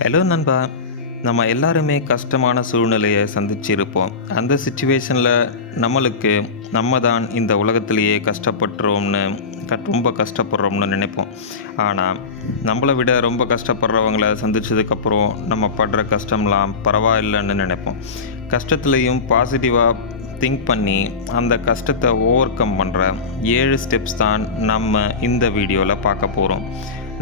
Hello நண்பா. நம்ம எல்லாருமே கஷ்டமான சூழ்நிலையை சந்திச்சிருப்போம். அந்த சிச்சுவேஷனில் நம்மளுக்கு நம்ம தான் இந்த உலகத்திலேயே கஷ்டப்படுறோம்னு ரொம்ப கஷ்டப்படுறோம்னு நினைப்போம். ஆனால் நம்மளை விட ரொம்ப கஷ்டப்படுறவங்கள சந்திச்சதுக்கப்புறம் நம்ம படுற கஷ்டம்லாம் பரவாயில்லைன்னு நினைப்போம். கஷ்டத்துலேயும் பாசிட்டிவாக திங்க் பண்ணி அந்த கஷ்டத்தை ஓவர் கம் பண்ணுற 7 ஸ்டெப்ஸ் தான் நம்ம இந்த வீடியோவில் பார்க்க போகிறோம்.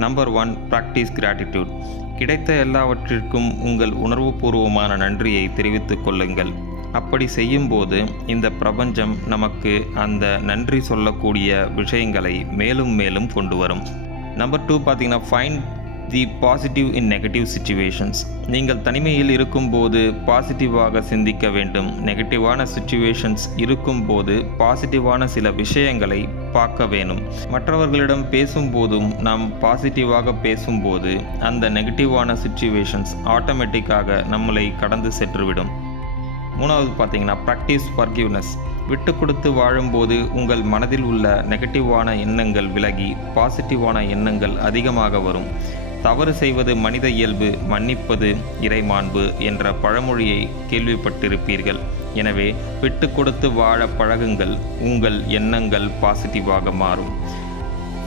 Number 1, practice gratitude. கிடைத்த எல்லாவற்றிற்கும் உங்கள் உணர்வுபூர்வமான நன்றியை தெரிவித்துக் கொள்ளுங்கள். அப்படி செய்யும்போது இந்த பிரபஞ்சம் நமக்கு அந்த நன்றி சொல்லக்கூடிய விஷயங்களை மேலும் மேலும் கொண்டு வரும். நம்பர் 2 பார்த்தீங்கன்னா, ஃபைண்ட் தி பாசிட்டிவ் இன் நெகட்டிவ் சிச்சுவேஷன்ஸ். நீங்கள் தனிமையில் இருக்கும்போது பாசிட்டிவாக சிந்திக்க வேண்டும். நெகட்டிவான சிச்சுவேஷன்ஸ் இருக்கும்போது பாசிட்டிவான சில விஷயங்களை பார்க்க வேணும். மற்றவர்களிடம் பேசும்போதும் நாம் பாசிட்டிவாக பேசும்போது அந்த நெகட்டிவான சிச்சுவேஷன்ஸ் ஆட்டோமேட்டிக்காக நம்மளை கடந்து சென்றுவிடும். 3வது பார்த்தீங்கன்னா, ப்ராக்டிஸ் ஃபர்கிவ்னஸ். விட்டு கொடுத்து வாழும்போது உங்கள் மனதில் உள்ள நெகட்டிவான எண்ணங்கள் விலகி பாசிட்டிவான எண்ணங்கள் அதிகமாக வரும். தவறு செய்வது மனித இயல்பு, மன்னிப்பது இறைமாண்பு என்ற பழமொழியை கேள்விப்பட்டிருப்பீர்கள். எனவே விட்டு கொடுத்து வாழ பழகுங்கள். உங்கள் எண்ணங்கள் பாசிட்டிவாக மாறும்.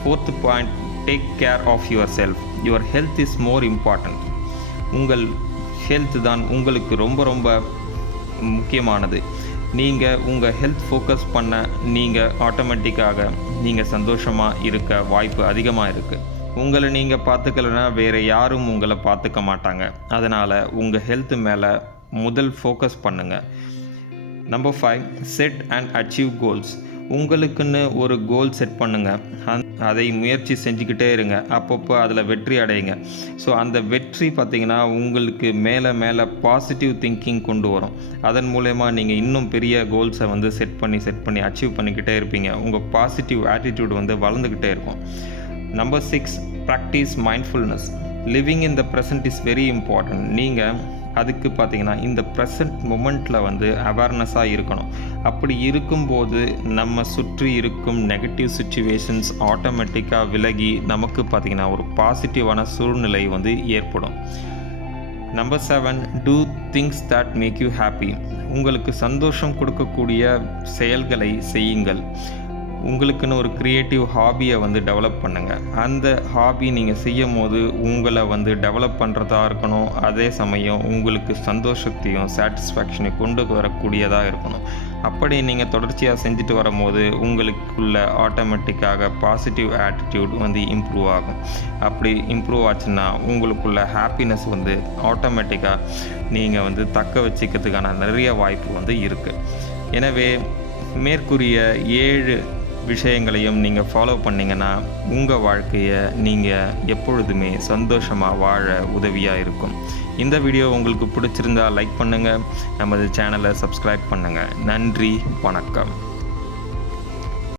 4th point, take care of your self. Your health is more important. உங்கள் ஹெல்த் தான் உங்களுக்கு ரொம்ப ரொம்ப முக்கியமானது. நீங்கள் உங்கள் ஹெல்த் ஃபோக்கஸ் பண்ண நீங்கள் ஆட்டோமேட்டிக்காக நீங்கள் சந்தோஷமாக இருக்க வாய்ப்பு அதிகமாக இருக்குது. உங்களை நீங்கள் பார்த்துக்கலன்னா வேறு யாரும் உங்களை பார்த்துக்க மாட்டாங்க. அதனால் உங்கள் ஹெல்த் மேலே முதல் ஃபோக்கஸ் பண்ணுங்கள். Number 5, set and achieve goals. உங்களுக்குன்னு ஒரு கோல் செட் பண்ணுங்கள். அதை முயற்சி செஞ்சுக்கிட்டே இருங்க. அப்பப்போ அதில் வெற்றி அடையுங்க. ஸோ அந்த வெற்றி பார்த்திங்கன்னா உங்களுக்கு மேலே மேலே பாசிட்டிவ் திங்கிங் கொண்டு வரும். அதன் மூலயமா நீங்கள் இன்னும் பெரிய கோல்ஸை செட் பண்ணி அச்சீவ் பண்ணிக்கிட்டே இருப்பீங்க. உங்கள் பாசிட்டிவ் ஆட்டிடியூட் வளர்ந்துக்கிட்டே இருக்கும். Number 6, practice mindfulness. Living in the present is very important. நீங்கள் அதுக்கு பார்த்தீங்கன்னா இந்த ப்ரெசன்ட் மொமெண்ட்டில் அவேர்னஸாக இருக்கணும். அப்படி இருக்கும்போது நம்ம சுற்றி இருக்கும் நெகட்டிவ் சிச்சுவேஷன்ஸ் ஆட்டோமேட்டிக்காக விலகி நமக்கு பார்த்திங்கன்னா ஒரு பாசிட்டிவான சூழ்நிலை ஏற்படும். Number 7, two things that make you happy. உங்களுக்கு சந்தோஷம் கொடுக்கக்கூடிய செயல்களை செய்யுங்கள். உங்களுக்குன்னு ஒரு க்ரியேட்டிவ் ஹாபியை டெவலப் பண்ணுங்கள். அந்த ஹாபி நீங்கள் செய்யும் போது உங்களை டெவலப் பண்ணுறதா இருக்கணும். அதே சமயம் உங்களுக்கு சந்தோஷத்தையும் சாட்டிஸ்ஃபேக்ஷனையும் கொண்டு வரக்கூடியதாக இருக்கணும். அப்படி நீங்கள் தொடர்ச்சியாக செஞ்சுட்டு வரும்போது உங்களுக்குள்ள ஆட்டோமேட்டிக்காக பாசிட்டிவ் ஆட்டிடியூட் இம்ப்ரூவ் ஆகும். அப்படி இம்ப்ரூவ் ஆச்சுன்னா உங்களுக்குள்ள ஹாப்பினஸ் ஆட்டோமேட்டிக்காக நீங்கள் தக்க வச்சுக்கிறதுக்கான நிறைய வாய்ப்பு இருக்குது. எனவே மேற்கூறிய 7 விஷயங்களையும் நீங்கள் ஃபாலோ பண்ணிங்கன்னா உங்கள் வாழ்க்கையை நீங்கள் எப்பொழுதுமே சந்தோஷமாக வாழ உதவியாக இருக்கும். இந்த வீடியோ உங்களுக்கு பிடிச்சிருந்தால் லைக் பண்ணுங்கள். நமது சேனலை சப்ஸ்கிரைப் பண்ணுங்கள். நன்றி, வணக்கம்.